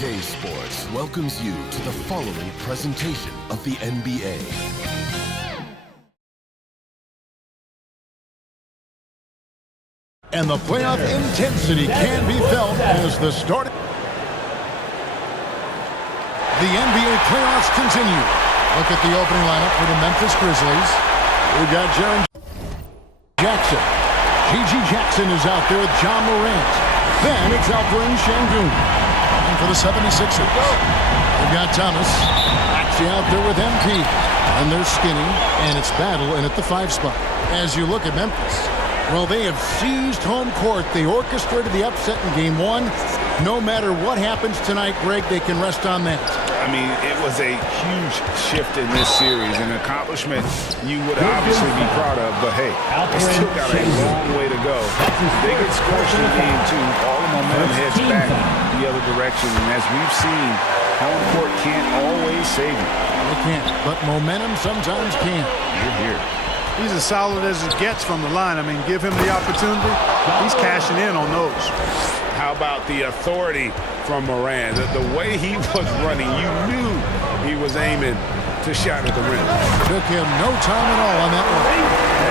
2K Sports welcomes you to the following presentation of the NBA. And the playoff intensity can be felt as the start. The NBA playoffs continue. Look at the opening lineup for the Memphis Grizzlies. We've got Jaren Jackson. G.G. Jackson is out there with John Morant. Then it's Alperen Sengun. And for the 76ers, we've got Thomas actually out there with MP. And they're skinny, and it's battle in at the 5 spot. As you look at Memphis, well, they have seized home court. They orchestrated the upset in Game 1. No matter what happens tonight, Greg, they can rest on that. I mean, it was a huge shift in this series, an accomplishment you would obviously be proud of, but hey, it's still got a long way to go. They get scorched in Game 2, all the momentum heads back the other direction, and as we've seen, home court can't always save you. It can't, but momentum sometimes can. You're here. He's as solid as it gets from the line. I mean, give him the opportunity. He's cashing in on those. How about the authority from Morant? The way he was running, you knew he was aiming to shot at the rim. Took him no time at all on that one.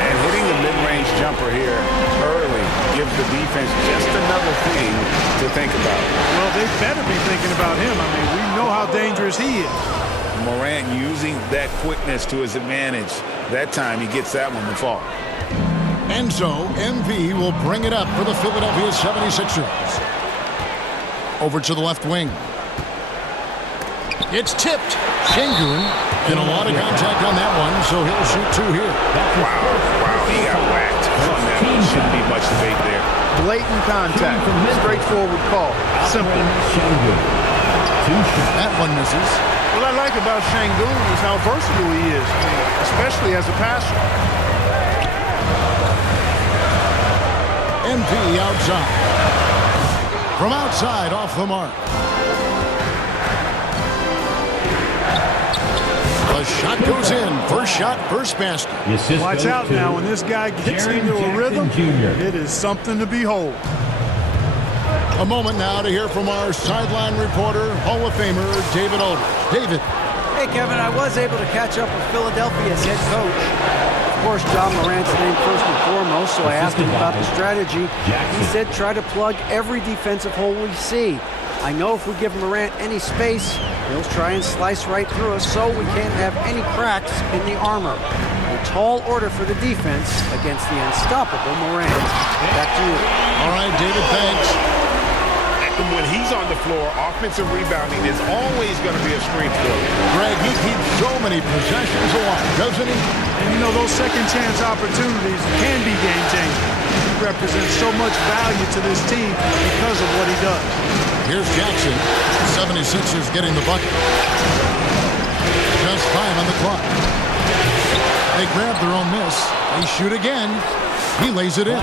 And hitting the mid-range jumper here early gives the defense just another thing to think about. Well, they better be thinking about him. I mean, we know how dangerous he is. Morant using that quickness to his advantage. That time he gets that one to fall. And so, MV will bring it up for the Philadelphia 76ers. Over to the left wing. It's tipped. Sengun in a lot of contact on that one, so he'll shoot 2 here. Wow, he got whacked on that one. Shouldn't be much debate there. Blatant contact. Straightforward call. Simple. That one misses. What I like about Sengun is how versatile he is, especially as a passer. MP outside. From outside, off the mark. The shot goes in. First shot, first basket. Watch out now. When this guy gets into a rhythm, it is something to behold. A moment now to hear from our sideline reporter, Hall of Famer David Aldridge. David. Hey, Kevin, I was able to catch up with Philadelphia's head coach. Of course, John Morant's name first and foremost, so I asked him about the strategy. He said try to plug every defensive hole we see. I know if we give Morant any space, he'll try and slice right through us so we can't have any cracks in the armor. A tall order for the defense against the unstoppable Morant. Back to you. All right, David, thanks. When he's on the floor, offensive rebounding is always going to be a strength for him. Greg, he keeps so many possessions alive, doesn't he? And you know, those second chance opportunities can be game-changing. He represents so much value to this team because of what he does. Here's Jackson. 76ers getting the bucket. Just 5 on the clock. They grab their own miss. They shoot again. He lays it in.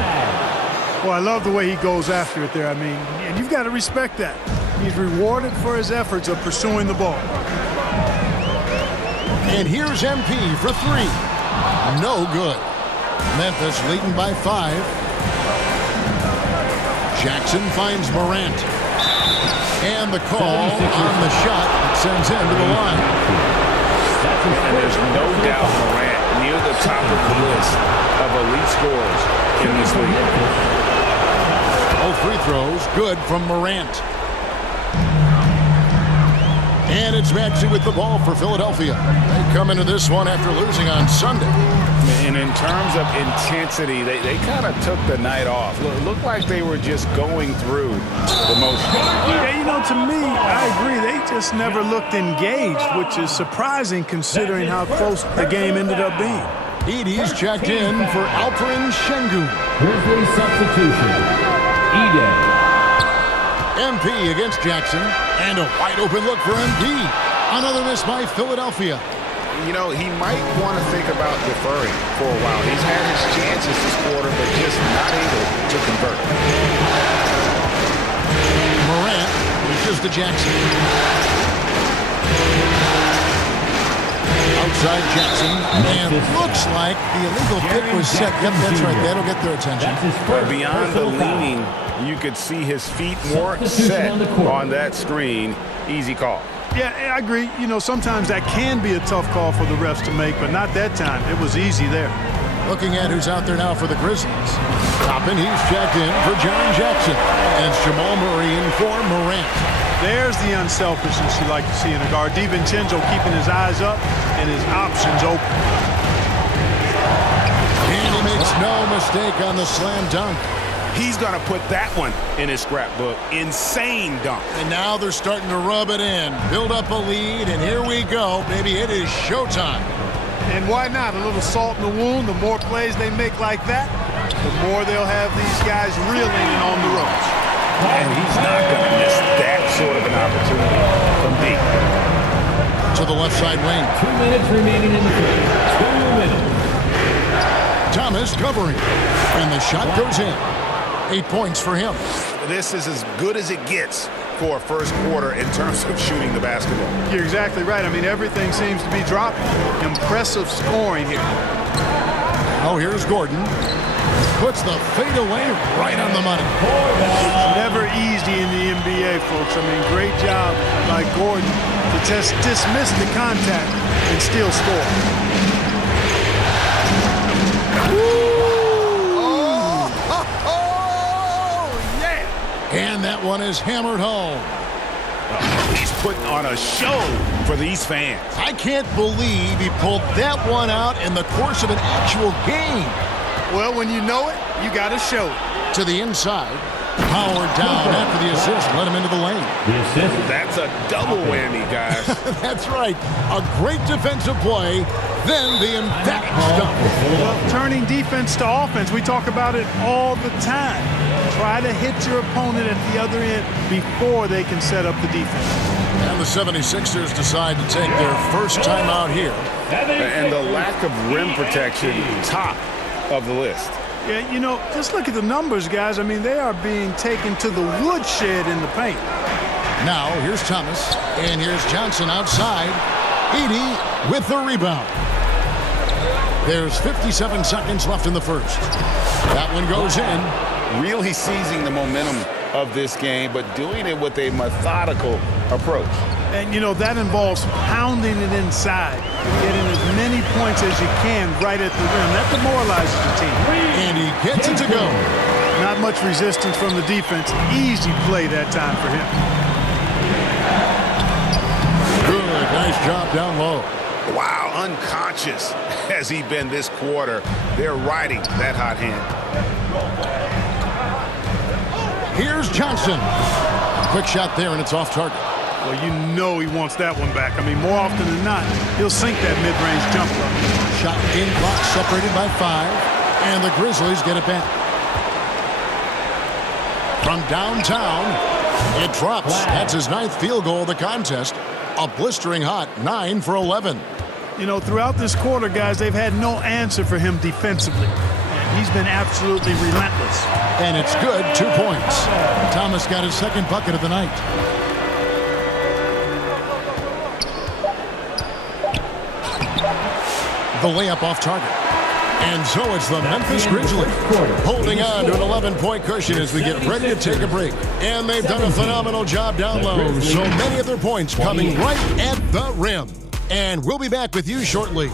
Well, I love the way he goes after it there. I mean, and you've got to respect that. He's rewarded for his efforts of pursuing the ball. And here's MP for 3. No good. Memphis leading by 5. Jackson finds Morant. And the call on the shot that sends him to the line. And there's no doubt Morant near the top of the list of elite scorers in this league. Both free throws good from Morant. And it's Maxey with the ball for Philadelphia. They come into this one after losing on Sunday. And in terms of intensity, they kind of took the night off. Looked like they were just going through the motions. Yeah, you know, to me, I agree. They just never looked engaged, which is surprising considering how close the game ended up being. Edey's checked in for Alperen Sengun. Grizzlies substitution. Edey. MP against Jackson. And a wide open look for MP. Another miss by Philadelphia. You know, he might want to think about deferring for a while. He's had his chances this quarter, but just not able to convert. Morant reaches to Jackson. outside Jackson. And looks like the illegal kick was set. Yep, that's right. That'll get their attention. Beyond the leaning, you could see his feet more set on that screen. Easy call. Yeah, I agree. You know, sometimes that can be a tough call for the refs to make, but not that time. It was easy there. Looking at who's out there now for the Grizzlies. Toppin, he's checked in for Jaren Jackson. And it's Jamal Murray in for Morant. There's the unselfishness you like to see in a guard. DiVincenzo keeping his eyes up and his options open. And he makes no mistake on the slam dunk. He's going to put that one in his scrapbook. Insane dunk. And now they're starting to rub it in. Build up a lead, and here we go. Baby, it is showtime. And why not? A little salt in the wound. The more plays they make like that, the more they'll have these guys reeling and on the ropes. And he's not going to miss that sort of an opportunity from deep. To the left side wing. 2 minutes remaining in the game. 2 minutes. Thomas covering. And the shot goes in. 8 points for him. This is as good as it gets for a first quarter in terms of shooting the basketball. You're exactly right. I mean, everything seems to be dropping. Impressive scoring here. Oh, here's Gordon. Puts the fadeaway right on the money. It's never easy in the NBA, folks. I mean, great job by Gordon to just dismiss the contact and still score. And that one is hammered home. He's putting on a show for these fans. I can't believe he pulled that one out in the course of an actual game. Well, when you know it, you got to show it. To the inside. Powered down after the assist. Let him into the lane. The assist. That's a double whammy, guys. That's right. A great defensive play. Then the emphatic stuff. Well, turning defense to offense, we talk about it all the time. Try to hit your opponent at the other end before they can set up the defense. And the 76ers decide to take their first time out here. And the lack of rim protection, top of the list. Yeah, you know, just look at the numbers, guys. I mean, they are being taken to the woodshed in the paint. Now, here's Thomas. And here's Johnson outside. Edey with the rebound. There's 57 seconds left in the first. That one goes in. Really seizing the momentum of this game, but doing it with a methodical approach. And, you know, that involves pounding it inside, getting as many points as you can right at the rim. That demoralizes the team. And he gets it to go. Not much resistance from the defense. Easy play that time for him. Good, nice job down low. Wow, unconscious has he been this quarter. They're riding that hot hand. Here's Johnson. Quick shot there, and it's off target. Well, you know he wants that one back. I mean, more often than not, he'll sink that mid-range jumper. Shot in clock separated by 5, and the Grizzlies get it back. From downtown, it drops. That's his 9th field goal of the contest. A blistering hot 9 for 11. You know, throughout this quarter, guys, they've had no answer for him defensively. And he's been absolutely relentless. And it's good, 2 points. Thomas got his second bucket of the night. The layup off target. And so it's the Memphis Grizzlies holding on to an 11-point cushion as we get ready to take a break. And they've done a phenomenal job down low. So many of their points coming right at the rim. And we'll be back with you shortly.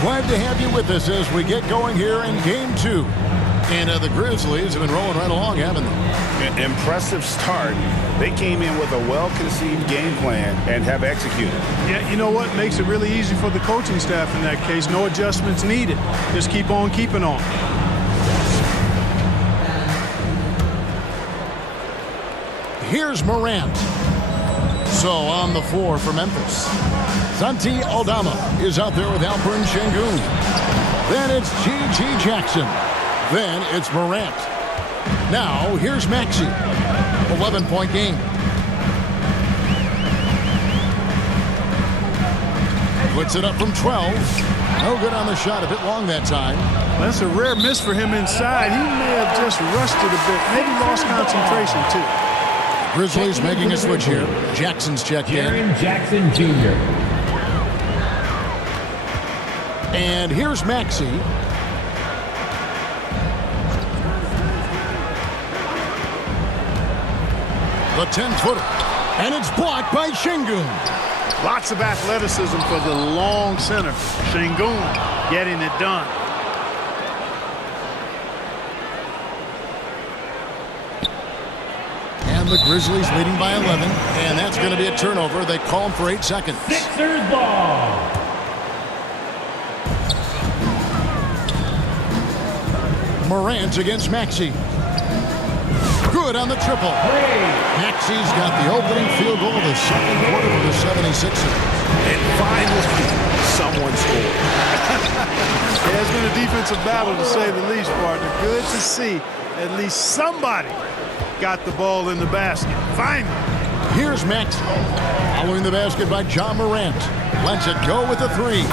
Glad to have you with us as we get going here in Game 2. And the Grizzlies have been rolling right along, haven't they? Impressive start. They came in with a well-conceived game plan and have executed. Yeah, you know what? Makes it really easy for the coaching staff in that case. No adjustments needed. Just keep on keeping on. Here's Morant. So on the floor for Memphis. Santi Aldama is out there with Alperen Şengün. Then it's G.G. Jackson. Then it's Morant. Now, here's Maxey. 11-point game. Puts it up from 12. No good on the shot. A bit long that time. Well, that's a rare miss for him inside. He may have just rushed it a bit. Maybe lost concentration, too. Grizzlies making a switch here. Jackson's checked in. Jaren Jackson Jr. And here's Maxey. The 10-footer. And it's blocked by Şengün. Lots of athleticism for the long center. Şengün getting it done. And the Grizzlies leading by 11. And that's going to be a turnover. They call him for 8 seconds. Sixers ball. Morant against Maxey. Good on the triple. Maxey's got the opening field goal of the second quarter for the 76ers. And finally, someone scored. It has been a defensive battle, to say the least, partner. Good to see at least somebody got the ball in the basket. Finally. Here's Maxey. Following the basket by John Morant. Lets it go with a 3.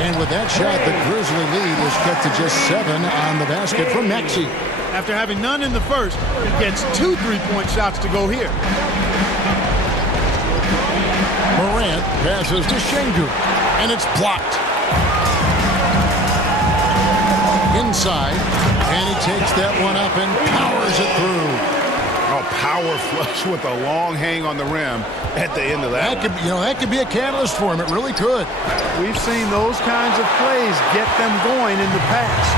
And with that shot, the Grizzly lead is cut to just 7 on the basket from Maxey. After having none in the first, he gets 2 3-point shots to go here. Morant passes to Şengün, and it's blocked. Inside, and he takes that one up and powers it through. A power flush with a long hang on the rim at the end of that. That could be a catalyst for him. It really could. We've seen those kinds of plays get them going in the past.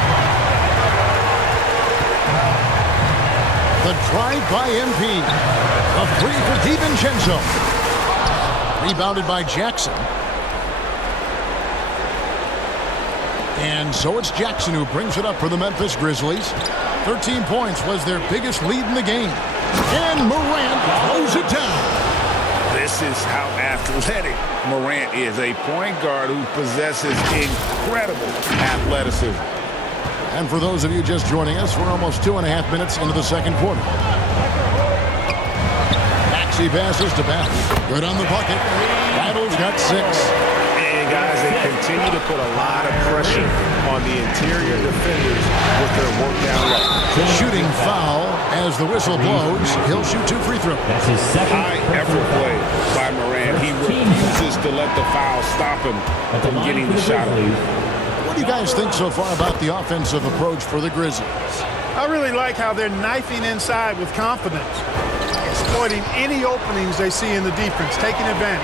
The drive by MP. A 3 for DiVincenzo. Rebounded by Jackson. And so it's Jackson who brings it up for the Memphis Grizzlies. 13 points was their biggest lead in the game. And Morant throws it down. This is how athletic Morant is. A point guard who possesses incredible athleticism. And for those of you just joining us, we're almost 2.5 minutes into the second quarter. Maxey passes to Battle. Good on the bucket. Battle's got 6. And guys, they continue to put a lot of pressure on the interior defenders with their work down low. Shooting foul as the whistle blows. He'll shoot 2 free throws. That's his second High effort play by Morant. He refuses to let the foul stop him from getting the shot up. What do you guys think so far about the offensive approach for the Grizzlies? I really like how they're knifing inside with confidence, exploiting any openings they see in the defense, taking advantage.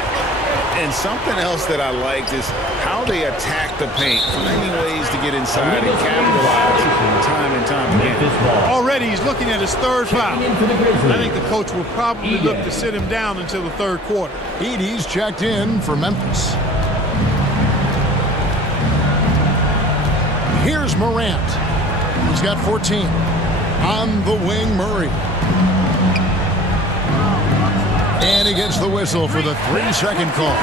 And something else that I liked is how they attack the paint, finding ways to get inside and capitalize time and time again. Already he's looking at his 3rd foul. I think the coach will probably look to sit him down until the 3rd quarter. Edey's checked in for Memphis. Here's Morant. He's got 14. On the wing, Murray. And he gets the whistle for the 3-second call.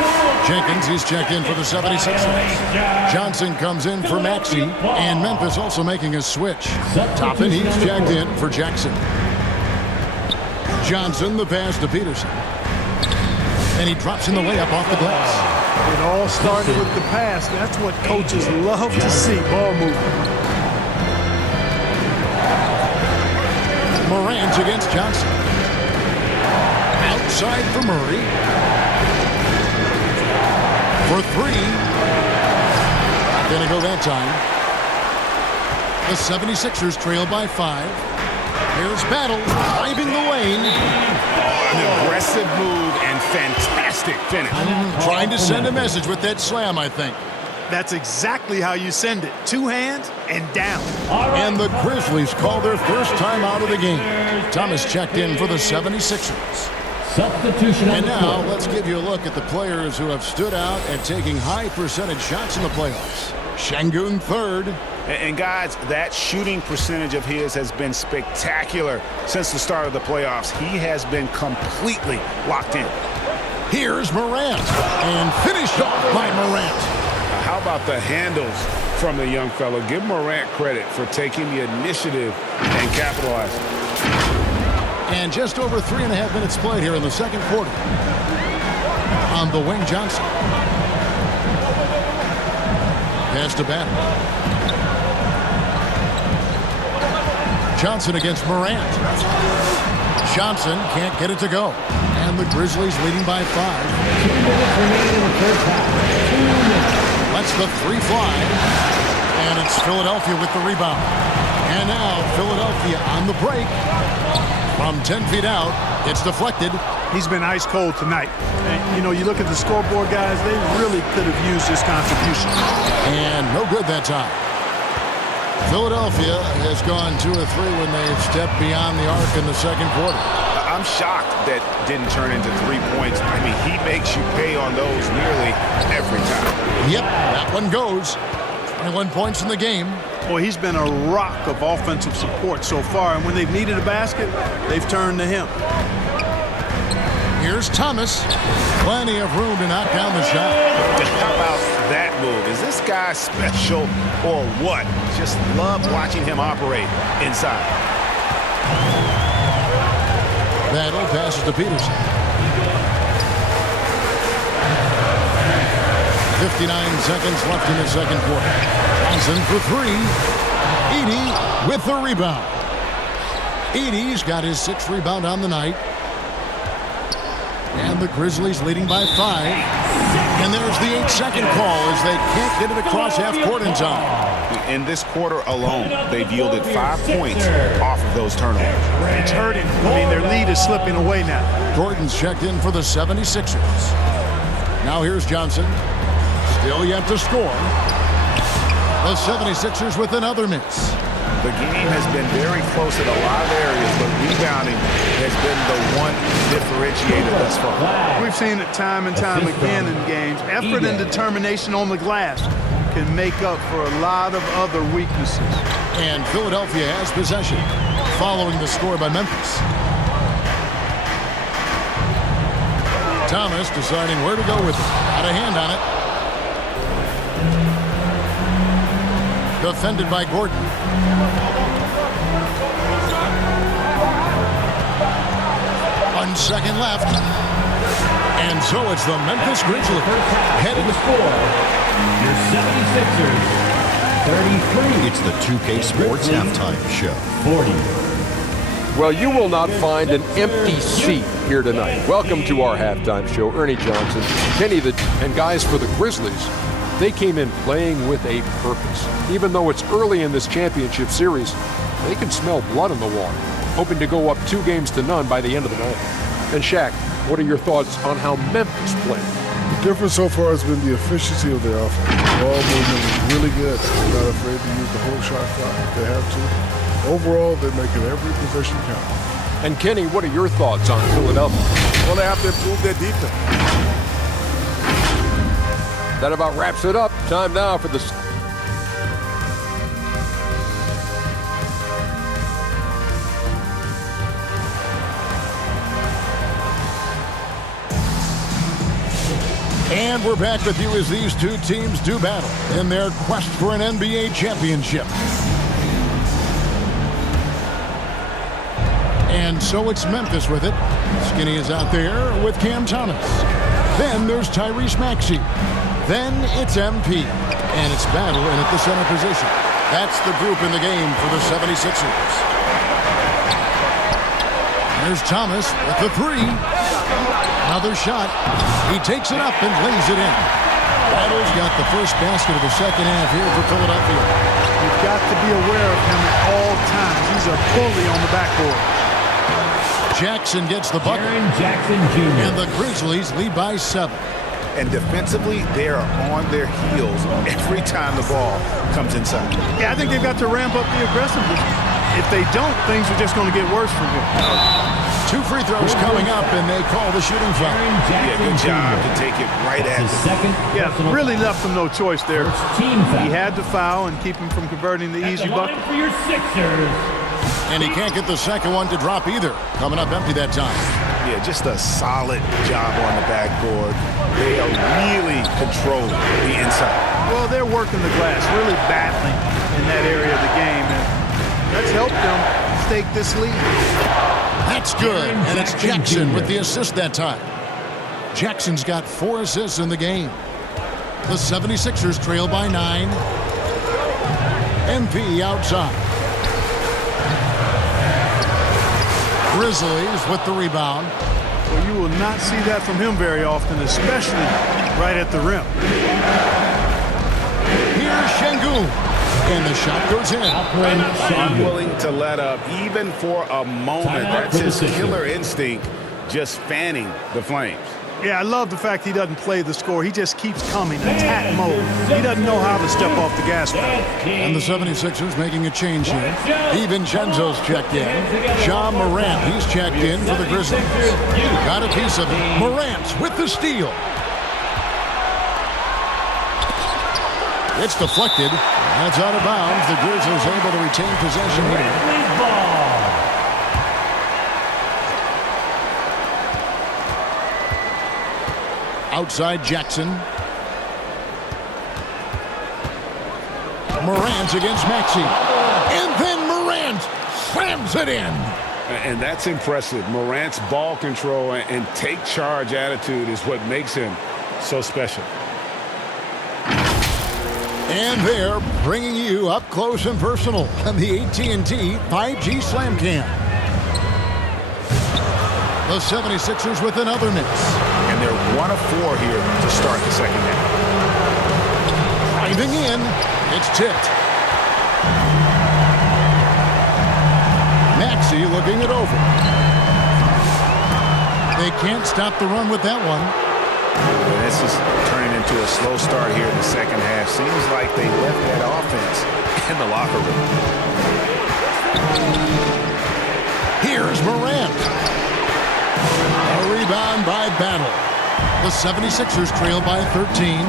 Jenkins, he's checked in for the 76ers. Johnson comes in for Maxey. And Memphis also making a switch. Toppin, he's checked in for Jackson. Johnson, the pass to Peterson. And he drops in the layup off the glass. It all started with the pass. That's what coaches love to see. Ball movement. Morant against Johnson. Outside for Murray. For 3. Gonna go that time. The 76ers trail by 5. Here's Battle driving the lane. An aggressive move and fantastic finish. Trying to send a message with that slam, I think. That's exactly how you send it. 2 hands and down. And the Grizzlies call their first time out of the game. Thomas checked in for the 76ers. Substitution. And now let's give you a look at the players who have stood out at taking high percentage shots in the playoffs. Şengün 3rd. And guys, that shooting percentage of his has been spectacular since the start of the playoffs. He has been completely locked in. Here's Morant. And finished off by Morant. How about the handles from the young fellow? Give Morant credit for taking the initiative and capitalizing. And just over 3.5 minutes played here in the second quarter. On the wing, Johnson. Pass to Battle. Johnson against Morant. Johnson can't get it to go. And the Grizzlies leading by 5. 2 minutes remaining in the first half. 2 minutes. Lets the three fly. And it's Philadelphia with the rebound. And now Philadelphia on the break. From 10 feet out, it's deflected. He's been ice cold tonight. And, you know, you look at the scoreboard, guys, they really could have used this contribution. And no good that time. Philadelphia has gone 2 of 3 when they've stepped beyond the arc in the second quarter. I'm shocked that didn't turn into 3 points. I mean, he makes you pay on those nearly every time. Yep, that one goes. 21 points in the game. Boy, he's been a rock of offensive support so far, and when they've needed a basket, they've turned to him. Here's Thomas. Plenty of room to knock down the shot. How about that move? Is this guy special or what? Just love watching him operate inside. Battle passes to Peterson. 59 seconds left in the second quarter. Johnson for 3. Edey with the rebound. Edey's got his 6th rebound on the night. And the Grizzlies leading by 5. And there's the 8-second call as they can't get it across half court in time. In this quarter alone, they've yielded 5 points off of those turnovers. It's hurting. I mean, their lead is slipping away now. Gordon's checked in for the 76ers. Now here's Johnson. Still yet to score. The 76ers with another miss. The game has been very close in a lot of areas, but rebounding has been the one differentiator thus far. We've seen it time and time again in games. Effort and determination on the glass can make up for a lot of other weaknesses. And Philadelphia has possession following the score by Memphis. Thomas deciding where to go with it. Got a hand on it. Defended by Gordon. 1 second left. And so it's the Memphis Grizzlies headed The score, your 76ers, 33. It's the 2K Sports Halftime Show. 40. Well, you will not find an empty seat here tonight. Welcome to our halftime show. Ernie Johnson, Kenny, and guys for the Grizzlies. They came in playing with a purpose. Even though it's early in this championship series, they can smell blood in the water, hoping to go up 2-0 by the end of the night. And Shaq, what are your thoughts on how Memphis played? The difference so far has been the efficiency of their offense. Ball movement is really good. They're not afraid to use the whole shot clock if they have to. Overall, they're making every possession count. And Kenny, what are your thoughts on Philadelphia? Well, they have to improve their defense. That about wraps it up. Time now for the... And we're back with you as these two teams do battle in their quest for an NBA championship. And so it's Memphis with it. Skinny is out there with Cam Thomas. Then there's Tyrese Maxey. Then it's MP. And it's Battle in at the center position. That's the group in the game for the 76ers. There's Thomas with the 3. Another shot. He takes it up and lays it in. Battle's got the first basket of the second half here for Philadelphia. You've got to be aware of him at all times. He's a bully on the backboard. Jackson gets the bucket. Aaron Jackson Jr. And the Grizzlies lead by 7. And defensively, they are on their heels every time the ball comes inside. Yeah, I think they've got to ramp up the aggressiveness. If they don't, things are just going to get worse from here. 2 free throws coming up, and they call the shooting foul. Aaron Yeah, Jackson good job Jr. to take it right That's at his the second Yeah, personal really foul. left them no choice there. First team foul. He had to foul and keep him from converting the At easy the line bucket. for your Sixers. And he can't get the second one to drop either. Coming up empty that time. Yeah, just a solid job on the backboard. They are really controlling the inside. Well, they're working the glass, really battling in that area of the game, and that's helped them stake this lead. That's good, and it's Jackson with the assist that time. Jackson's got 4 assists in the game. The 76ers trail by 9. MP outside. Grizzlies with the rebound. Well, you will not see that from him very often, especially right at the rim. Here's Şengün, and the shot goes in. Unwilling to let up, even for a moment. That's his killer instinct, just fanning the Flames. Yeah, I love the fact he doesn't play the score. He just keeps coming, attack mode. He doesn't know how to step off the gas pedal. And the 76ers making a change here. DiVincenzo's checked in. Ja Morant, he's checked in for the Grizzlies. Got a piece of it. Morant with the steal. It's deflected. That's out of bounds. The Grizzlies able to retain possession here. Outside Jackson. Morant against Maxey. And then Morant slams it in. And that's impressive. Morant's ball control and take charge attitude is what makes him so special. And they're bringing you up close and personal on the AT&T 5G Slam Cam. The 76ers with another miss. And they're 1 of 4 here to start the second half. Driving in, it's tipped. Maxey looking it over. They can't stop the run with that one. And this is turning into a slow start here in the second half. Seems like they left that offense in the locker room. Here's Morant. A rebound by Battle. The 76ers trail by 13.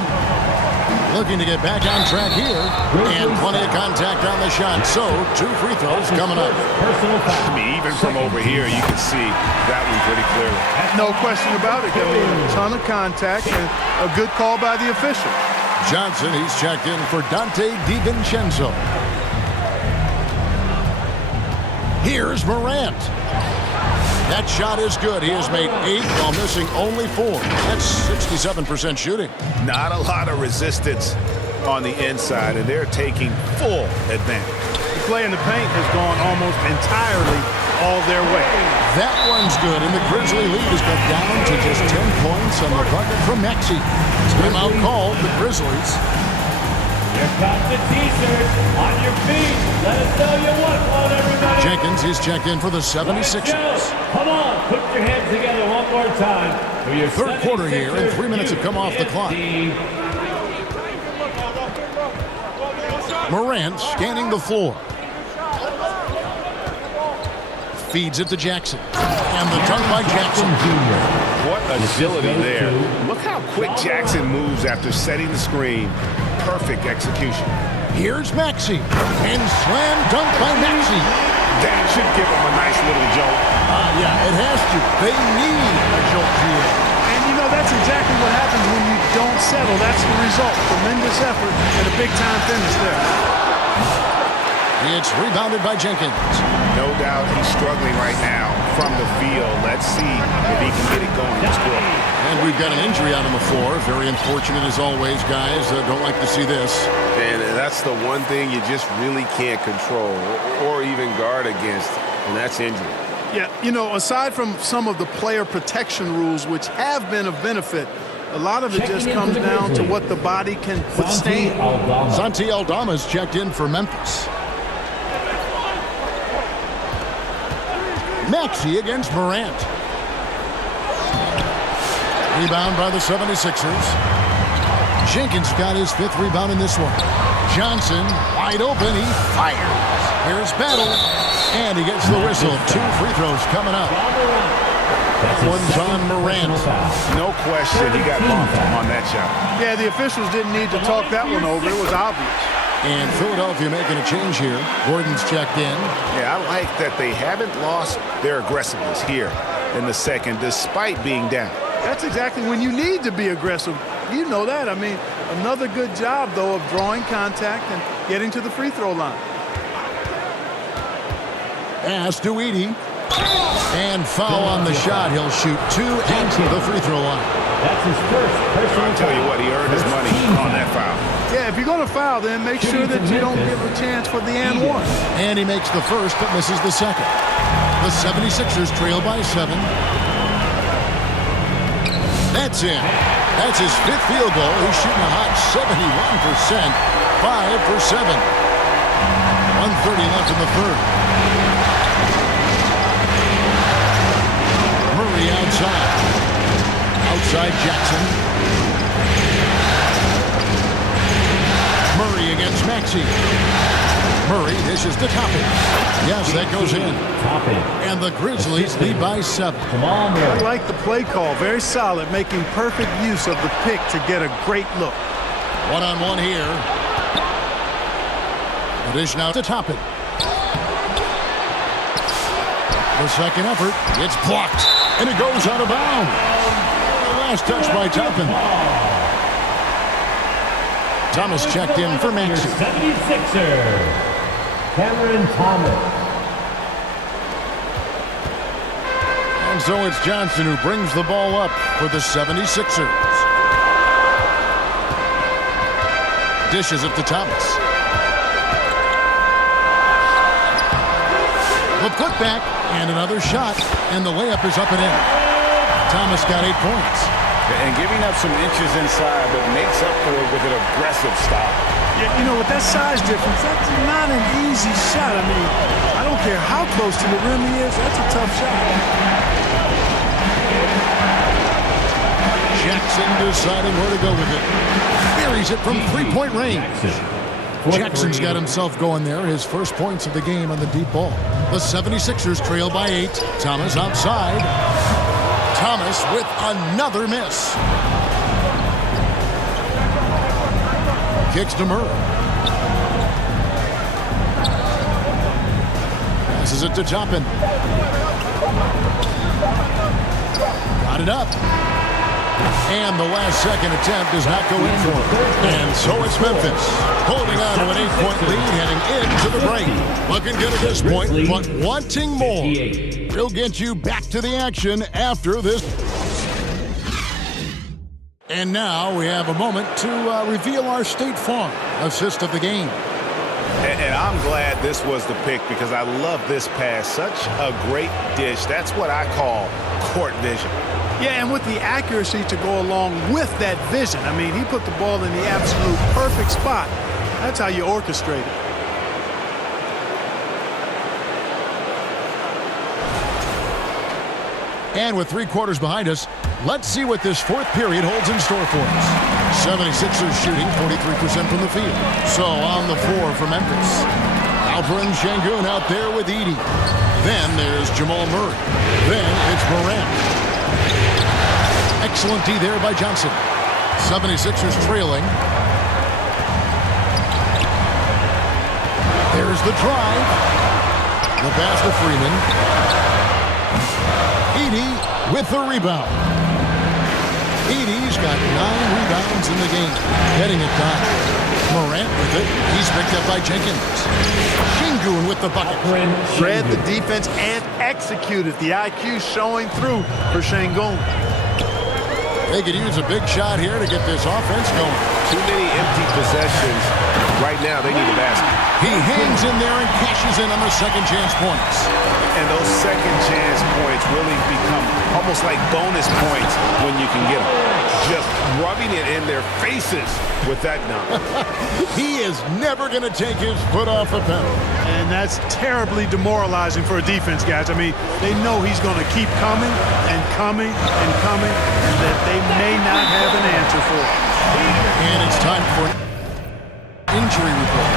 Looking to get back on track here. And plenty of contact on the shot. So, 2 free throws coming up. I mean, even from over here, you can see that one pretty clearly. No question about it. I mean, a ton of contact and a good call by the official. Johnson, he's checked in for Dante DiVincenzo. Here's Morant. That shot is good. He has made 8 while missing only 4. That's 67% shooting. Not a lot of resistance on the inside, and they're taking full advantage. The play in the paint has gone almost entirely all their way. That one's good, and the Grizzly lead is cut down to just 10 points on the bucket from Maxey. Timeout called the Grizzlies. Here comes the T-shirt. On your feet. Let us know you want one, everybody. Jenkins is checked in for the 76ers. Come on, put your hands together one more time. For your Third quarter here, and 3 minutes have come off the clock. Morant scanning the floor. Feeds it to Jackson. And the dunk by Jackson. What agility there. Look how quick Jackson moves after setting the screen. Perfect execution. Here's Maxey. And slam dunk by Maxey. That should give him a nice little jolt. Yeah, it has to. They need a jolt here. And you know, that's exactly what happens when you don't settle. That's the result. Tremendous effort and a big-time finish there. It's rebounded by Jenkins. No doubt he's struggling right now from the field. Let's see if he can get it going this quarter. And we've got an injury out on the floor. Very unfortunate as always, guys. Don't like to see this. And that's the one thing you just really can't control or even guard against, and that's injury. Yeah, you know, aside from some of the player protection rules, which have been of benefit, a lot of it just comes down to what the body can withstand. Santi Aldama's checked in for Memphis. Maxey against Morant. Rebound by the 76ers. Jenkins got his 5th rebound in this one. Johnson, wide open, he fires. Here's Battle, and he gets the whistle. 2 free throws coming up. That one's on Morant. No question, he got bumped on that shot. Yeah, the officials didn't need to talk that one over. It was obvious. And Philadelphia making a change here. Gordon's checked in. Yeah, I like that they haven't lost their aggressiveness here in the second, despite being down. That's exactly when you need to be aggressive. You know that. I mean, another good job, though, of drawing contact and getting to the free throw line. Pass to Edey. And foul on the shot. He'll shoot 2 at the free throw line. That's his first personal I'll tell you what, he earned his money on that foul. Yeah, if you're going to foul, then make sure that you don't give a chance for the and one. And he makes the first but misses the second. The 76ers trail by 7. That's in. That's his 5th field goal. He's shooting a hot 71%. 5 for 7. 1:30 left in the third. Murray outside. Outside Jackson. Murray against Maxey. Murray dishes to Toppin. Yes, that goes in. And the Grizzlies lead by 7. I like the play call. Very solid, making perfect use of the pick to get a great look. One-on-one here. The dish now to Toppin. The second effort. It's blocked. And it goes out of bounds. The last touch by Toppin. Thomas checked in for Maxey. 76er. Cameron Thomas. And so it's Johnson who brings the ball up for the 76ers. Dishes it to Thomas. The putback and another shot, and the layup is up and in. Thomas got 8 points. And giving up some inches inside, but makes up for it with an aggressive stop. Yeah, you know, with that size difference, that's not an easy shot. I mean, I don't care how close to the rim he is, that's a tough shot. Jackson deciding where to go with it. Buries it from 3-point range. Jackson's got himself going there. His first points of the game on the deep ball. The 76ers trail by 8. Thomas outside. Thomas with another miss. Kicks to Murray. Passes it to Toppin. Got it up. And the last second attempt does not go in for him. And so it's Memphis holding on to an 8-point lead heading into the break. Looking good at this point, but wanting more. We'll get you back to the action after this. And now we have a moment to reveal our State Farm assist of the game. And I'm glad this was the pick because I love this pass. Such a great dish. That's what I call court vision. Yeah, and with the accuracy to go along with that vision. I mean, he put the ball in the absolute perfect spot. That's how you orchestrate it. And with 3 quarters behind us, let's see what this fourth period holds in store for us. 76ers shooting 43% from the field. So on the floor for Memphis. Alperen Şengün out there with Edey. Then there's Jamal Murray. Then it's Morant. Excellent D there by Johnson. 76ers trailing. There's the drive. The pass to Freeman. Edey with the rebound. Edey's got 9 rebounds in the game. Getting it done. Morant with it. He's picked up by Jenkins. Şengün with the bucket. Read the defense and executed. The IQ showing through for Şengün. They could use a big shot here to get this offense going. Too many empty possessions. Right now, they need a basket. He hangs in there and cashes in on the second chance points. And those second chance points really become almost like bonus points when you can get them. Just rubbing it in their faces with that dunk. He is never going to take his foot off the pedal. And that's terribly demoralizing for a defense, guys. I mean, they know he's going to keep coming and coming and coming, and that they may not have an answer for it. And it's time for an injury report.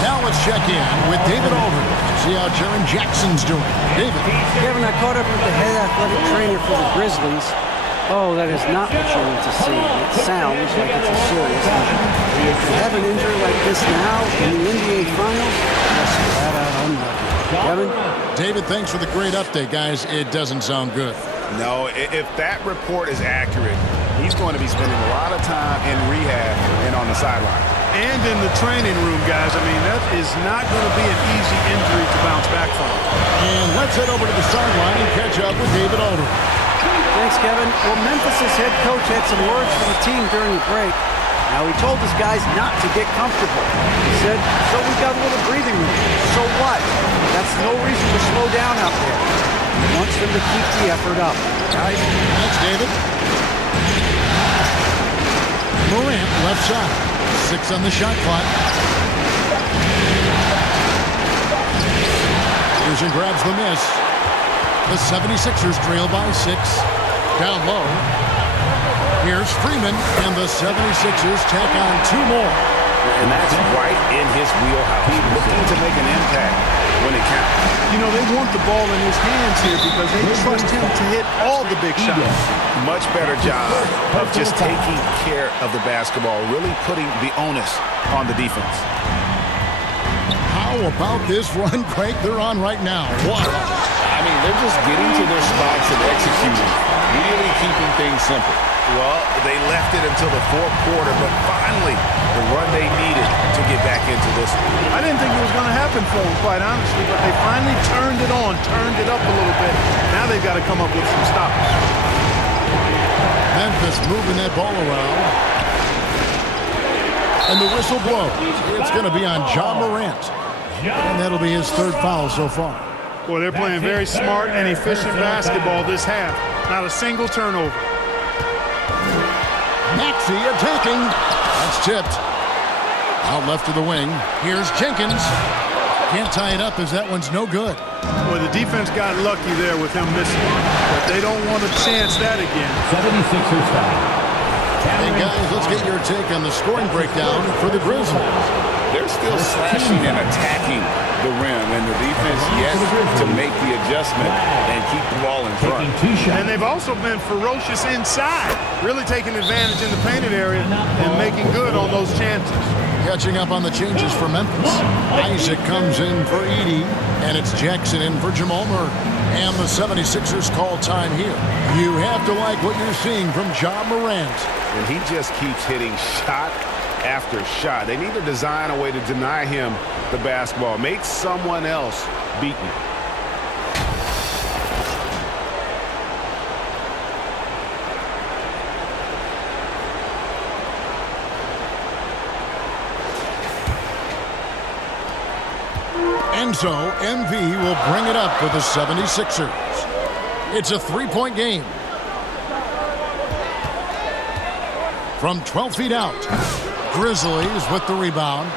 Now let's check in with David Aldridge to see how Jaren Jackson's doing. David. Kevin, I caught up with the head athletic trainer for the Grizzlies. Oh, that is not what you want to see. It sounds like it's a serious injury. To have an injury like this now in the NBA Finals, that's flat out unlucky. Kevin? David, thanks for the great update, guys. It doesn't sound good. No, if that report is accurate, he's going to be spending a lot of time in rehab and on the sideline. And in the training room, guys. I mean, that is not going to be an easy injury to bounce back from. Let's head over to the sideline and catch up with David Aldridge. Thanks, Kevin. Well, Memphis' head coach had some words for the team during the break. Now, he told his guys not to get comfortable. He said, so we got a little breathing room. So what? That's no reason to slow down out there. He wants them to keep the effort up. Guys, thanks, David. Morant, left side. 6 on the shot clock. Here's and grabs the miss. The 76ers trail by 6. Down low. Here's Freeman, and the 76ers tack on 2 more. And that's right in his wheelhouse. He's looking to make an impact when it counts. You know, they want the ball in his hands here because they trust him to hit all the big shots. Much better job of just taking care of the basketball, really putting the onus on the defense. How about this run, Craig, they're on right now? What? I mean, they're just getting to their spots and executing, really keeping things simple. Well, they left it until the fourth quarter, but finally, the run they needed to get back into this one. I didn't think it was going to happen for them, quite honestly, but they finally turned it on, turned it up a little bit. Now they've got to come up with some stops. Memphis moving that ball around. And the whistle blows. It's going to be on Ja Morant. And that'll be his 3rd foul so far. Boy, they're playing very smart and efficient basketball this half. Not a single turnover. Maxey attacking. That's tipped. Out left to the wing. Here's Jenkins. Can't tie it up as that one's no good. Well, the defense got lucky there with him missing. But they don't want to chance that again. 76ers foul. Hey, guys, let's get your take on the scoring breakdown for the Grizzlies. They're still slashing and attacking the rim, and the defense yet to make the adjustment and keep the ball in front. And they've also been ferocious inside, really taking advantage in the painted area and making good on those chances. Catching up on the changes for Memphis. Isaac comes in for Edey, and it's Jackson in for Jamal Murray. And the 76ers call time here. You have to like what you're seeing from Ja Morant. And he just keeps hitting shot after shot. They need to design a way to deny him the basketball. Make someone else beat him. And so, MV will bring it up for the 76ers. It's a 3-point game. From 12 feet out, Grizzlies with the rebound.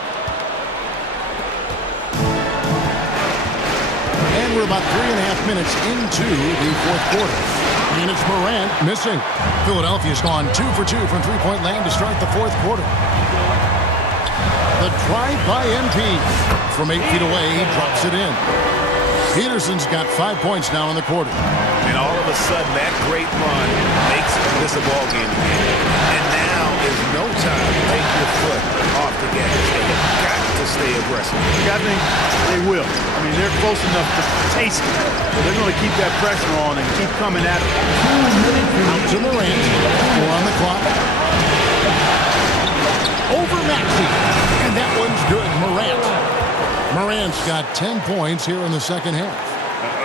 And we're about 3.5 minutes into the 4th quarter. And it's Morant missing. Philadelphia's gone 2 for 2 from 3-point land to start the 4th quarter. The drive by MP. From 8 feet away, he drops it in. Peterson's got 5 points now in the quarter. And all of a sudden, that great run makes this a ball game again. And now is no time to take your foot off the gas. They've got to stay aggressive. I think they will. I mean, they're close enough to taste it. So they're going to keep that pressure on and keep coming at it. Out to Morant. 4 on the clock. Over Maxey. And that one's good. Morant's got 10 points here in the second half.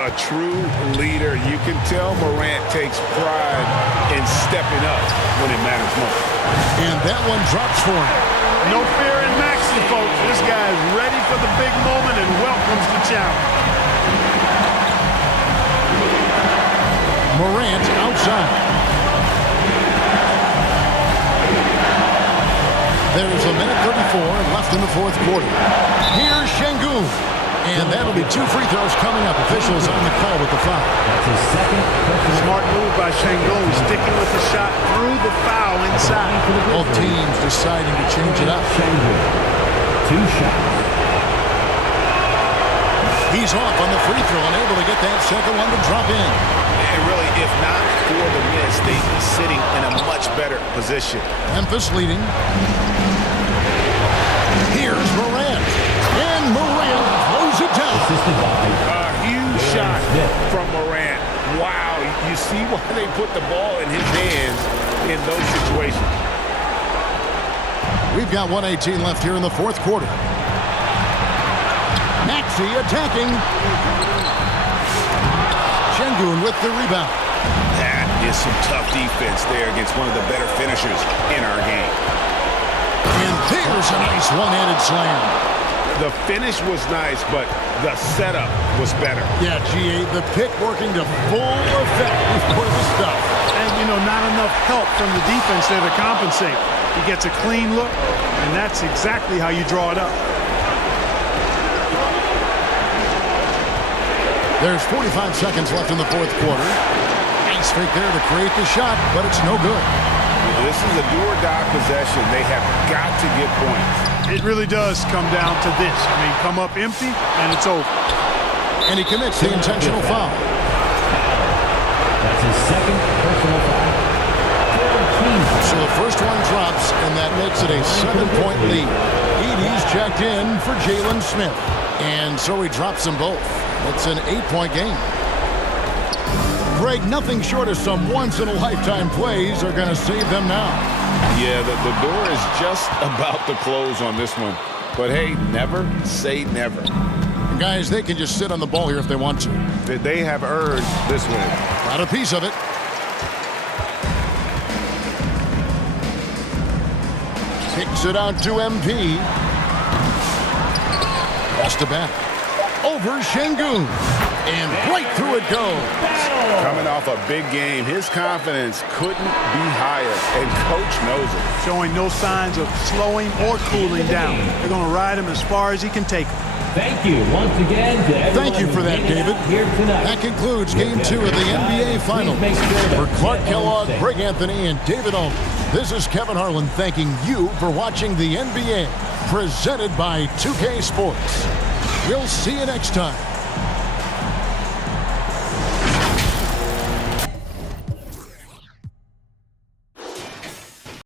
A true leader. You can tell Morant takes pride in stepping up when it matters most. And that one drops for him. No fear in Maxey, folks. This guy is ready for the big moment and welcomes the challenge. Morant outside. There's a minute 34 left in the 4th quarter. Here's Şengün. And that'll be 2 free throws coming up. Officials on the call with the foul. That's his second. Smart move by Şengün, sticking with the shot through the foul inside. Both teams deciding to change it up. Şengün. 2 shots. He's off on the free throw and able to get that second one to drop in. And really, if not for the miss, they'd be sitting in a much better position. Memphis leading. Here's Morant. And Morant throws it down. Assisted by A huge shot from Morant. Wow, you see why they put the ball in his hands in those situations. We've got 1:18 left here in the 4th quarter. Maxey attacking. with the rebound. That is some tough defense there against one of the better finishers in our game. And there's a nice one-handed slam. The finish was nice, but the setup was better. Yeah, GA, the pick working to full effect before the stuff. And, you know, not enough help from the defense there to compensate. He gets a clean look, and that's exactly how you draw it up. There's 45 seconds left in the fourth quarter. Nice fake there to create the shot, but it's no good. This is a do-or-die possession. They have got to get points. It really does come down to this. I mean, come up empty, and it's over. And he commits the intentional foul. That's his second personal foul. So the first one drops, and that makes it a 7-point lead. Edie's checked in for Jalen Smith. And so he drops them both. It's an 8-point game. Greg, nothing short of some once-in-a-lifetime plays are going to save them now. Yeah, the door is just about to close on this one. But hey, never say never. And guys, they can just sit on the ball here if they want to. They have earned this win. Not a piece of it. Kicks it out to MP. Pass to back. Over Şengün. And right through it goes. Coming off a big game, his confidence couldn't be higher, and coach knows it. Showing no signs of slowing or cooling down. They're going to ride him as far as he can take him. Thank you once again to everyone. Thank you for that, David. Here tonight. That concludes Game 2 of the NBA Finals. For Clark Kellogg, Greg Anthony, and David Alden, this is Kevin Harlan thanking you for watching the NBA, presented by 2K Sports. We'll see you next time.